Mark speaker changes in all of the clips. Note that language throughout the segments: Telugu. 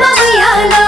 Speaker 1: we Mariana.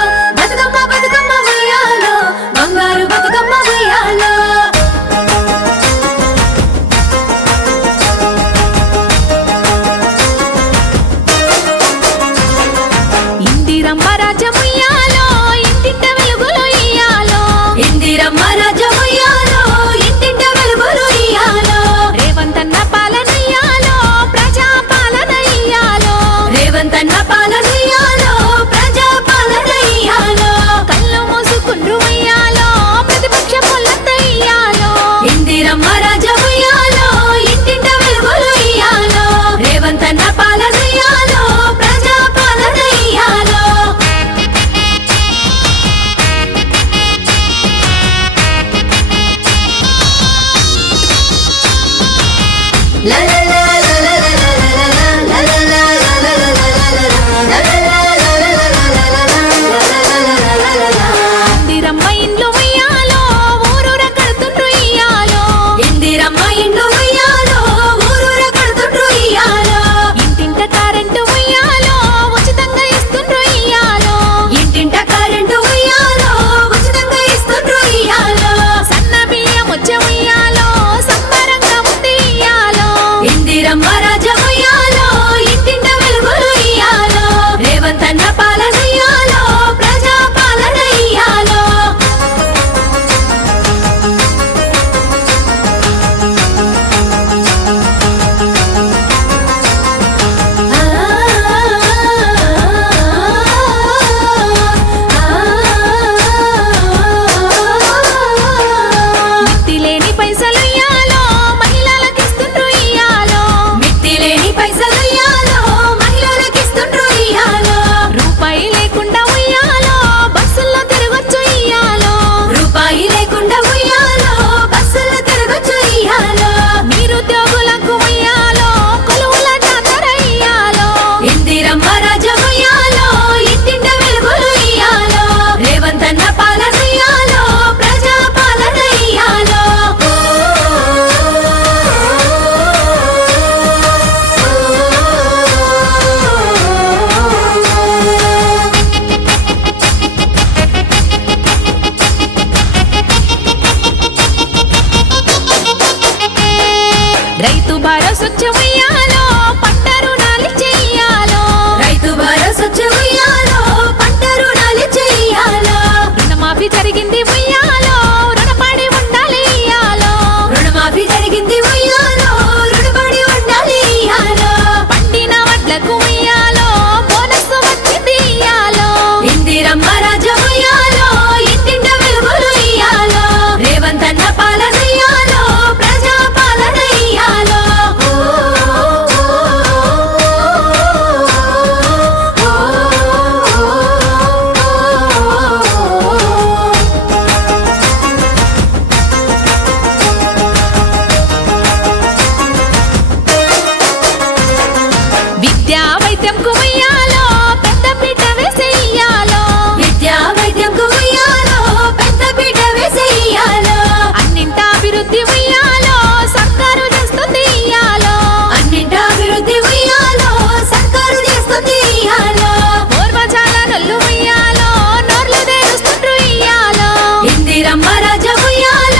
Speaker 1: మహారాజా ఉయ్యాల